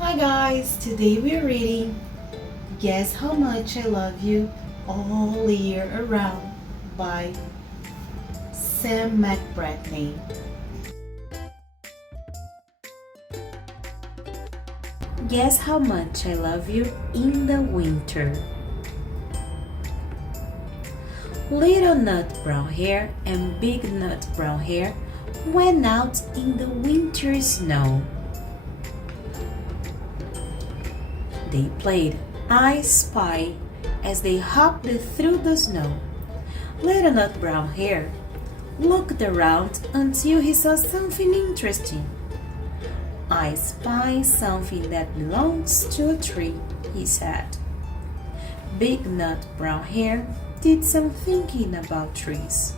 Hi guys, today we're reading Guess How Much I Love You All Year Around by Sam McBratney. Guess how much I love you in the winter. Little nut brown hair and big nut brown hair went out in the winter snow. They played I Spy as they hopped through the snow. Little Nut Brown Hair looked around until he saw something interesting. I spy something that belongs to a tree, he said. Big Nut Brown Hair did some thinking about trees.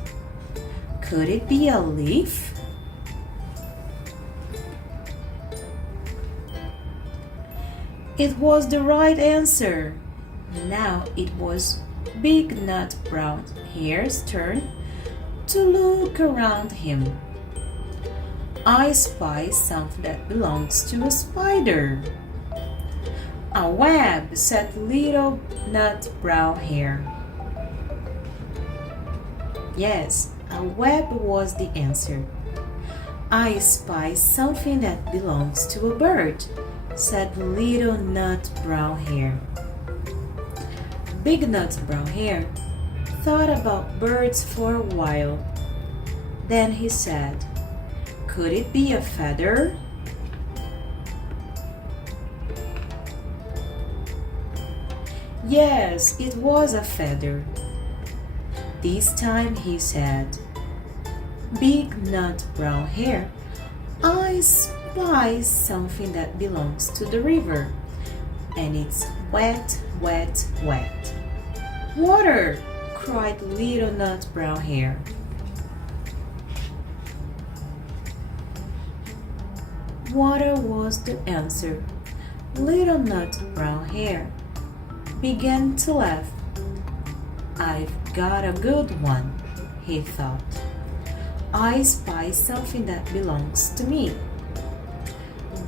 Could it be a leaf? It was the right answer. Now it was Big Nut Brown Hair's turn to look around him. I spy something that belongs to a spider. A web, said Little Nut Brown Hair. Yes, a web was the answer. I spy something that belongs to a bird, said Little Nut Brown Hair. Big Nut Brown Hair thought about birds for a while. Then he said, could it be a feather? Yes, it was a feather. This time he said, Big Nut Brown Hair, I spy something that belongs to the river, and it's wet, wet, wet. Water! Cried Little Nut Brown Hair. Water was the answer. Little Nut Brown Hair began to laugh. I've got a good one, he thought. I spy something that belongs to me.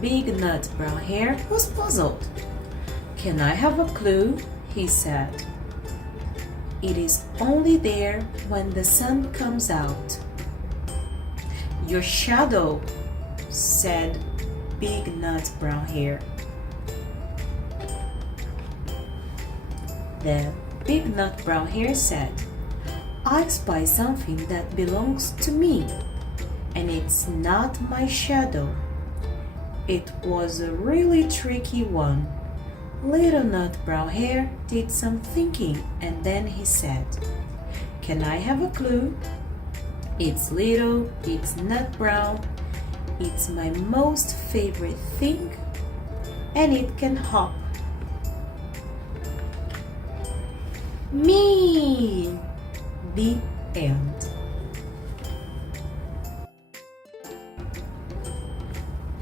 Big Nut Brown Hair was puzzled. Can I have a clue? He said. It is only there when the sun comes out. Your shadow, said Big Nut Brown Hair. Then Big Nut Brown Hair said, I spy something that belongs to me, and it's not my shadow. It was a really tricky one. Little Nut Brown Hair did some thinking, and then he said, can I have a clue? It's little, it's nut brown, it's my most favorite thing, and it can hop. Me! The end.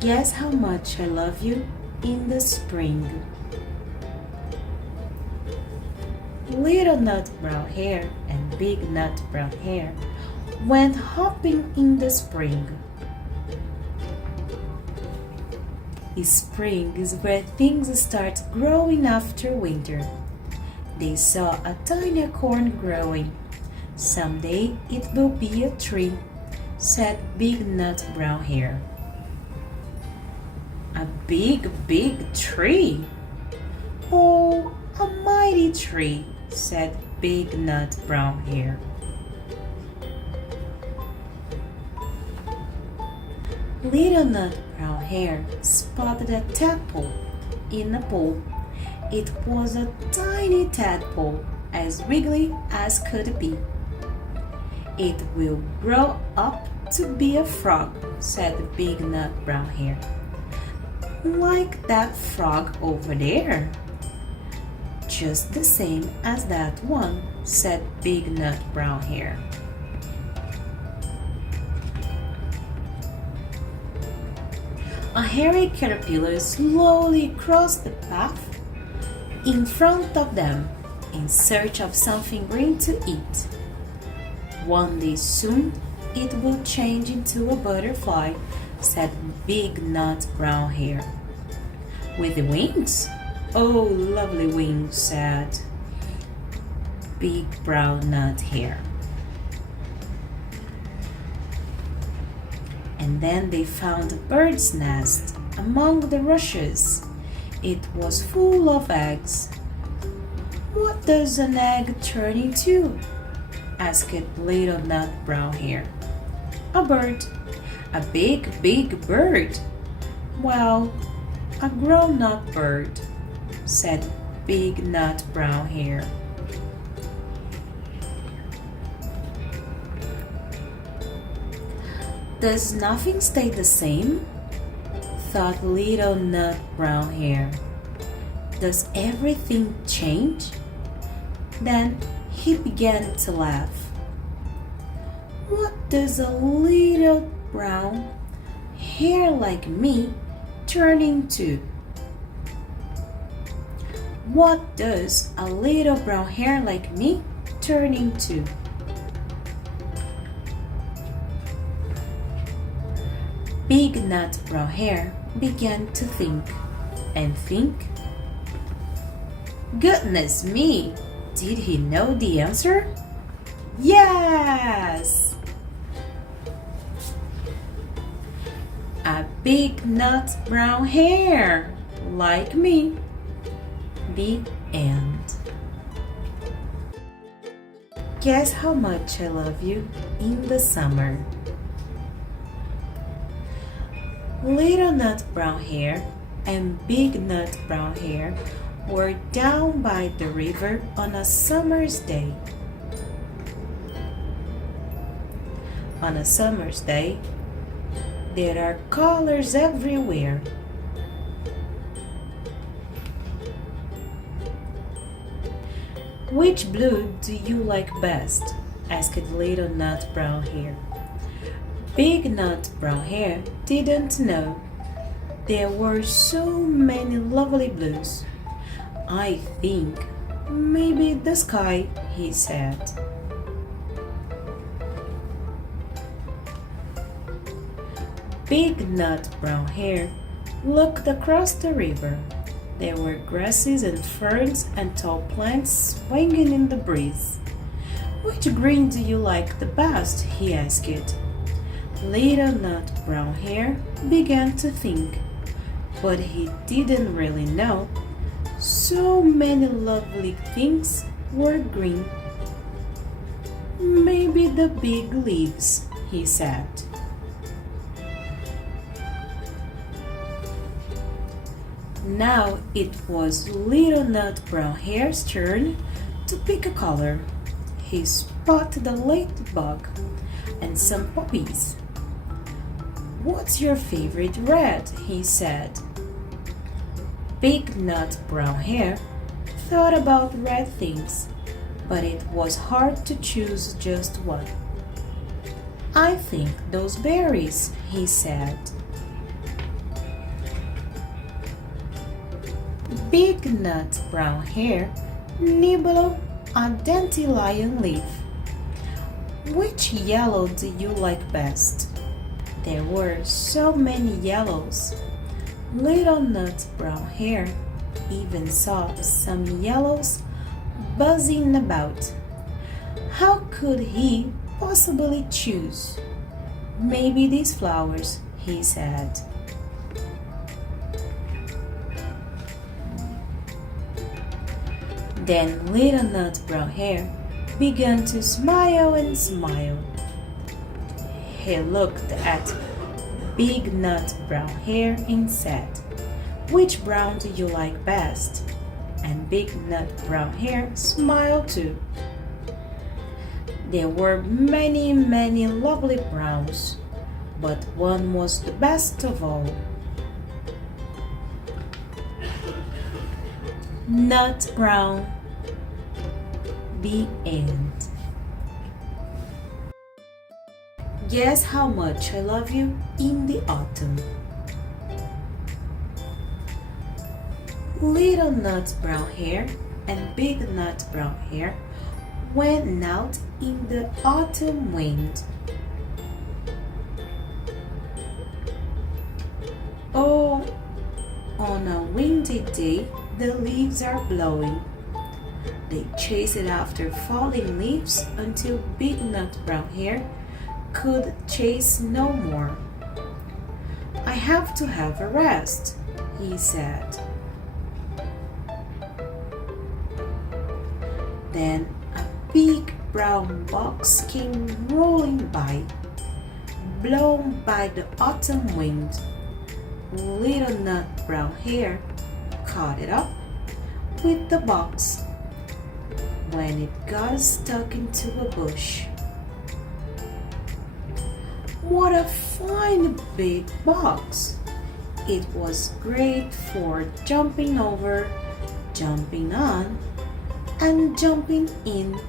Guess how much I love you in the spring. Little Nut Brown Hair and Big Nut Brown Hair went hopping in the spring. Spring is where things start growing after winter. They saw a tiny corn growing. Someday it will be a tree, said Big Nut Brown Hair. A big, big tree? Oh, a mighty tree, said Big Nut Brown Hair. Little Nut Brown Hair spotted a tadpole in a pool. It was a tiny tadpole, as wiggly as could be. It will grow up to be a frog, said Big Nut Brown Hair. Like that frog over there. Just the same as that one, said Big Nut Brown Hair. A hairy caterpillar slowly crossed the path in front of them in search of something green to eat. One day soon, it will change into a butterfly, said Big Nut Brown Hair. With the wings? Oh, lovely wings, said Big Brown Nut Hare. And then they found a bird's nest among the rushes. It was full of eggs. What does an egg turn into? Asked Little Nut Brown Hare. A bird. A big, big bird. Well, a grown-up bird, said Big Nut Brown Hare. Does nothing stay the same? Thought Little Nut Brown Hare. Does everything change? Then he began to laugh. What does a little brown hare like me turn into? What does a little brown hare like me turn into? Big Nut Brown Hare began to think and think. Goodness me! Did he know the answer? Yes! A big nut brown hare, like me. The end. Guess how much I love you in the summer. Little Nut Brown Hare and Big Nut Brown Hare were down by the river on a summer's day. On a summer's day, there are colors everywhere. Which blue do you like best? Asked Little Nut Brown Hare. Big Nut Brown Hare didn't know. There were so many lovely blues. I think maybe the sky, he said. Big Nut Brown Hare looked across the river. There were grasses and ferns and tall plants swinging in the breeze. Which green do you like the best? He asked. Little Nut Brown Hare began to think, but he didn't really know. So many lovely things were green. Maybe the big leaves, he said. Now it was Little Nut Brown Hare's turn to pick a color. He spotted a ladybug and some poppies. What's your favorite red? He said. Big Nut Brown Hare thought about red things, but it was hard to choose just one. I think those berries, he said. Big Nut Brown Hare nibbled a dandelion leaf. Which yellow do you like best? There were so many yellows. Little Nut Brown Hare even saw some yellows buzzing about. How could he possibly choose? Maybe these flowers, he said. Then Little Nut Brown Hare began to smile and smile. He looked at Big Nut Brown Hare and said, "Which brown do you like best?" And Big Nut Brown Hare smiled too. There were many, many lovely browns, but one was the best of all. Nut Brown. The end. Guess how much I love you in the autumn. Little Nut Brown Hare and Big Nut Brown Hare went out in the autumn wind. Oh, On a windy day, the leaves are blowing. They chase it after falling leaves until Big Nut Brown Hair could chase no more. I have to have a rest, he said. Then a big brown box came rolling by, blown by the autumn wind. Little Nut Brown Hair caught it up with the box when it got stuck into a bush. What a fine big box! It was great for jumping over, jumping on, and jumping in.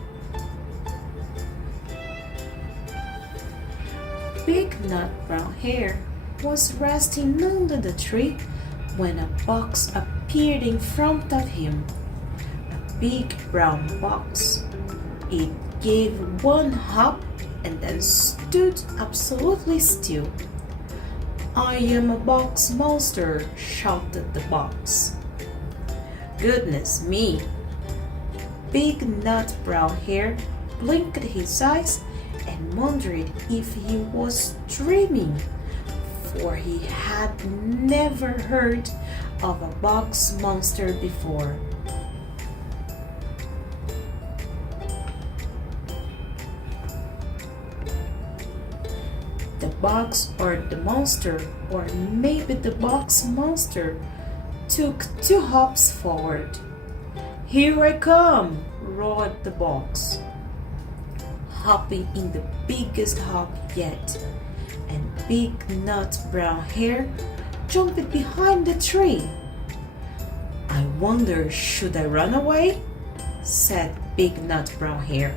Big Nut Brown Hair was resting under the tree when a box appeared in front of him. A big brown box. It gave one hop and then stood absolutely still. I am a box monster, shouted the box. Goodness me! Big Nut Brown Hair blinked his eyes and wondered if he was dreaming, for he had never heard of a box monster before. The box or the monster, or maybe the box monster, took 2 hops forward. Here I come, roared the box, hopping in the biggest hop yet, and Big Nut Brown Hair jumped behind the tree. I wonder, should I run away? Said Big Nut Brown Hair.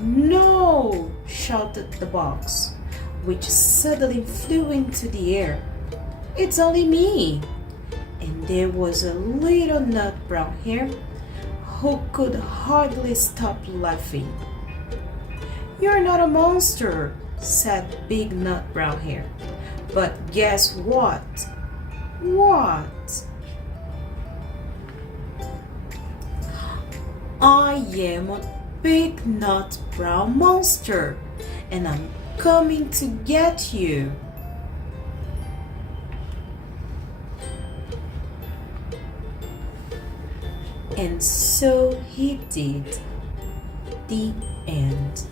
No! Shouted the box, which suddenly flew into the air. It's only me! And there was a little Nut Brown Hair who could hardly stop laughing. You're not a monster, said Big Nut Brown Hair. But guess what? What? I am a Big Nut Brown monster, and I'm coming to get you. And so he did. The end.